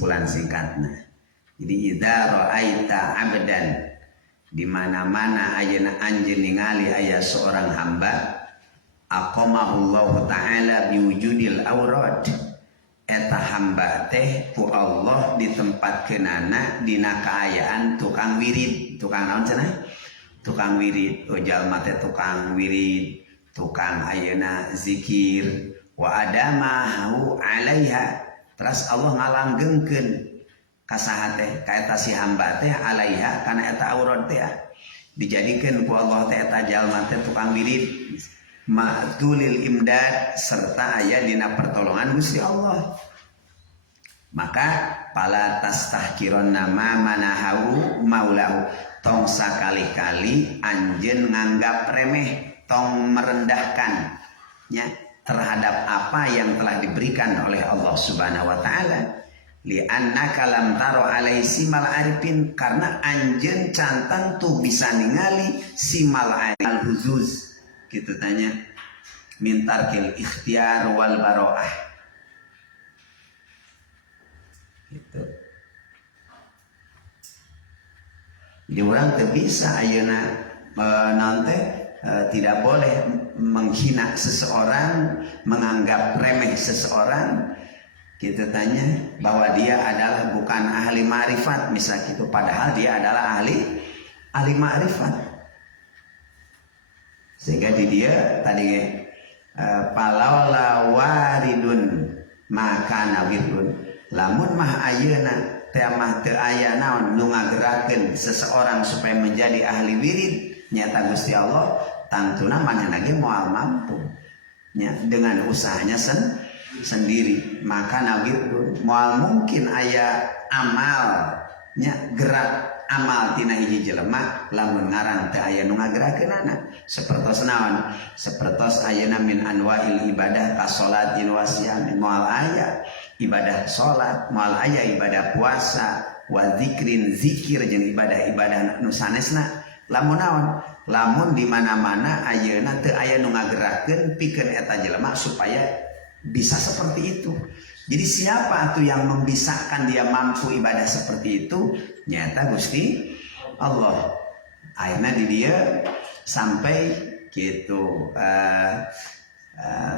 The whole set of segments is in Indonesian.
kesimpulan singkatnya. Jadi idza ra'aita 'abdan, di mana-mana ayeuna anjeun ningali aya seorang hamba aqamahullahu ta'ala biwujudil aurad, eta hamba teh ku Allah ditempatkeunana dina kaayaan tukang wirid. Tukang naon cenah? Tukang wirid. Jalma teh tukang wirid, tukang ayeuna zikir, wa adamahu 'alaiha, terus Allah ngalanggengkeun kasaha teh ka eta si hamba teh 'alaiha kana eta aurad teh dijadikeun ku Allah teh eta jalma teh tukang wirid ma'dulil imdad serta aya dina pertolongan Gusti Allah. Maka pala tastahkiron nama manahu maulahu, tong sakali-kali anjeun nganggap remeh, tong merendahkan nya terhadap apa yang telah diberikan oleh Allah Subhanahu wa taala. Li'annaka lam taro alaihi simal arifin, karena anjeun cantang tuh bisa ningali simal al huzuz gitu tanya mintarkil ikhtiar wal baroah gitu. Jadi orang tuh bisa ayeuna nanti tidak boleh menghina seseorang, menganggap remeh seseorang. Kita tanya bahwa dia adalah bukan ahli ma'rifat misal gitu, padahal dia adalah ahli ma'rifat. Sehingga di dia tadi palaula waridun maka nawirun, lamun mah ayeuna teh mah teu aya naon nu ngagerakeun seseorang supaya menjadi ahli wirid nyata Gusti Allah, tantuna manehna ge moal mampu nya dengan usahanya sendiri. Maka nabi moal mungkin aya amal nya gerak amal tina hiji jelema lamun ngarang teu aya nu ngagerakeunana. Sapertos naon? Sapertos ayeuna min anwa'il ibadah ka salatin wa siyamin, moal aya ibadah salat, moal aya ibadah puasa, wa zikrin zikir jeung ibadah-ibadah nu sanesna. Lamun naon? Lamun di mana-mana ayeuna teu aya nu ngagerakeun pikeun eta jelema supaya bisa seperti itu. Jadi siapa tuh yang membisahkan dia mampu ibadah seperti itu? Nyata Gusti Allah. Akhirnya di dia sampai gitu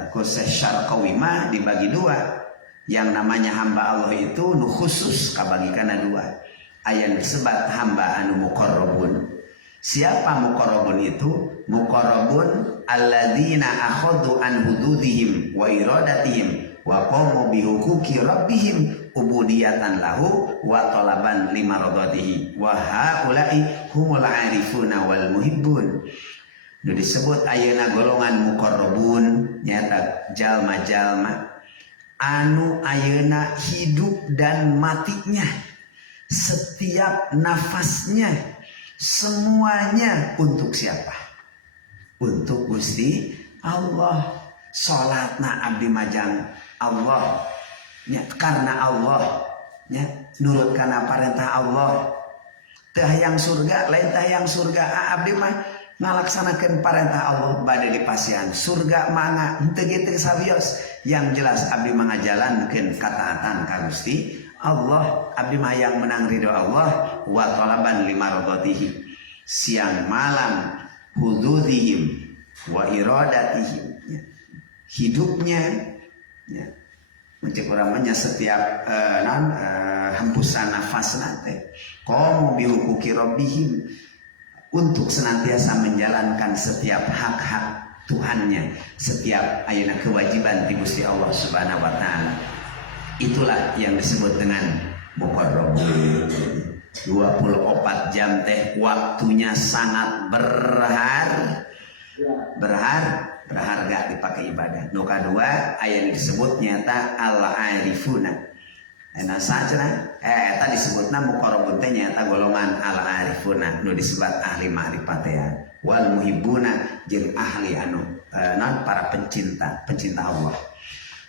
khusus syarqawimah dibagi dua. Yang namanya hamba Allah itu nu khusus kabagikanna dua. Aya disebut hamba anu muqarrabun. Siapa muqarrabun itu? Muqarrabun alladzina akhadhu an hududihim wa iradatihim wa qamu bi huquqi rabbihim ubudiyatan lahu wa talaban limaradatihi wa haula'i humul arifuna wal muhibbun. Nu disebut ayeuna golongan muqarrabun nyata jalma-jalma anu ayeuna hidup dan matinya, setiap nafasnya semuanya untuk siapa? Untuk Gusti Allah. Salatna abdi majang Allah nya karena Allah nya nurut kana parentah Allah. Teu hayang surga lain teh hayang surga, abdi mah ngalaksanakeun parentah Allah bade dipasihan surga mangga henteu kitu sabios. Yang jelas abdi mah ngajalankeun kataatan ka Gusti Allah. Abdi mah hayang menang ridho Allah wa talaban limaradatihi, siang malam hududihim wa iradatihim, hidupnya ya, mencek uramanya setiap hembusan nafas nanti qamu bi huquqi rabbihim, untuk senantiasa menjalankan setiap hak-hak Tuhannya, setiap ayeuna kewajiban di Gusti Allah Subhanahu wa taala. Itulah yang disebut dengan muqarrabun. 24 jam teh waktunya sangat berharga dipakai ibadah. Nu kadua aya disebut nyata al-arifuna. Enak saja eta disebutna muqarrabun teh nyata golongan al-arifuna nu disebut ahli ma'rifat ya. Wal muhibbuna jeung ahli anu para pencinta Allah.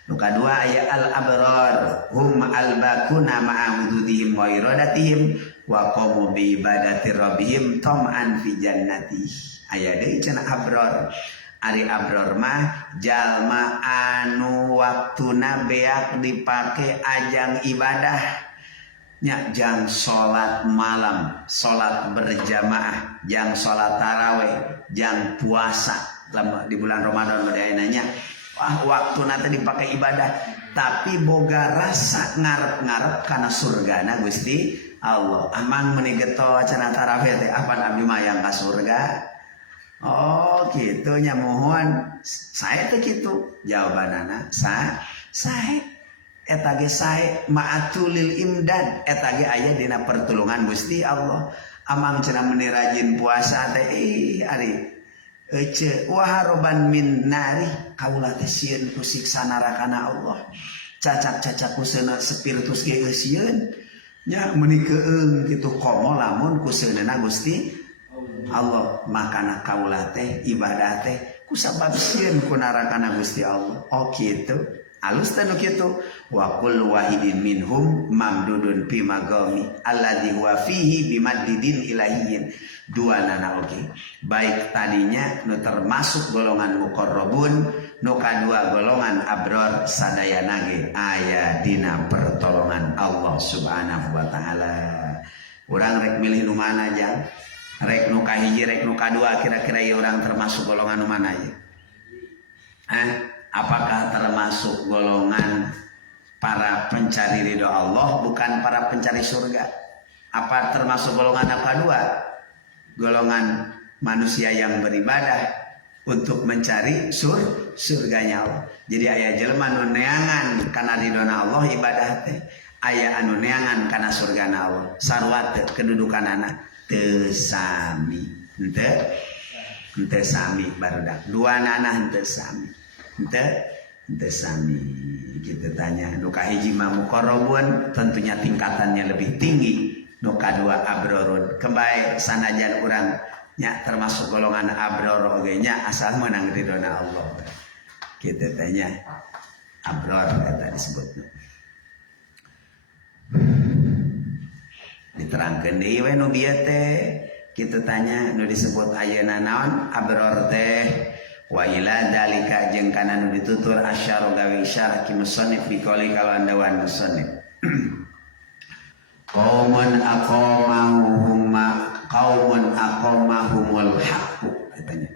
Nu kadua aya al-abrar hum al-bakuna ma'a hududihim wa iradatihim wa qamu bi ibadati rabbihim tam'an fi jannati. Aya deui cenah abrar. Ari abrar mah jalma anu waktuna beak dipake ajang ibadah nya jang salat malam, salat berjamaah, jang salat tarawih, jang puasa di bulan Ramadan nanya wah waktu nanti dipakai ibadah tapi boga rasa ngarep-ngarep karena surgana Gusti Allah. Amang menigeto cenah tarawih teh apa abdi mayang ka surga. Oh gitu nya mohon saya teh kitu jawabanana saya eta ge sae ma'atulil imdad eta ge aya dina pertulungan Gusti Allah. Amang cenah meuni rajin puasa teh ari ece waharoban min nari kaula teh sieun ku siksa nerakana Allah. Cacak-cacak ku spiritus ge sieun nya meuni keung kitu komo lamun ku seunana Gusti Allah makana kaula teh ibadah teh kusabab sieun ku nerakana Gusti Allah. Oh kitu. Alus tanu kitu wa kullu wahidin minhum mamdudun fi magami alladzi huwa fihi bimaddidin ilahiyyin dua nana oke baik tadinya nu termasuk golongan muqarrabun nu kadua golongan abror sadayana ge aya dina pertolongan Allah Subhanahu wa taala. Urang rek milih nu mana aja rek nu kahiji rek nu kadua kira-kira ieu urang termasuk golongan nu mana ya? Apakah termasuk golongan para pencari ridho Allah bukan para pencari surga? Apa termasuk golongan yang kedua? Golongan manusia yang beribadah untuk mencari surganya Allah. Jadi aya jelema nu neangan kana ridhona Allah ibadah teh, aya anu neangan kana surgana Allah. Sarua teu kedudukanana teu sami. Henteu sami barudak. Dua nanah henteu sami. Ente sami kita tanya nu kahiji mah muqarrabun tentunya tingkatannya lebih tinggi nu kadua abrorun kembali sanajan urang nya termasuk golongan abror oge nya asal menang ridona Allah kita tanya abror kata disebutna diterangkeun deui we nu bieu teh kita tanya nu disebut ayeuna naon abror teh wa ila dalika jeung kana nu ditutur asyara gawe isyarah ki musannif bi qouli kalawan dawan musannif qaumun aqamahumul haqqu katanya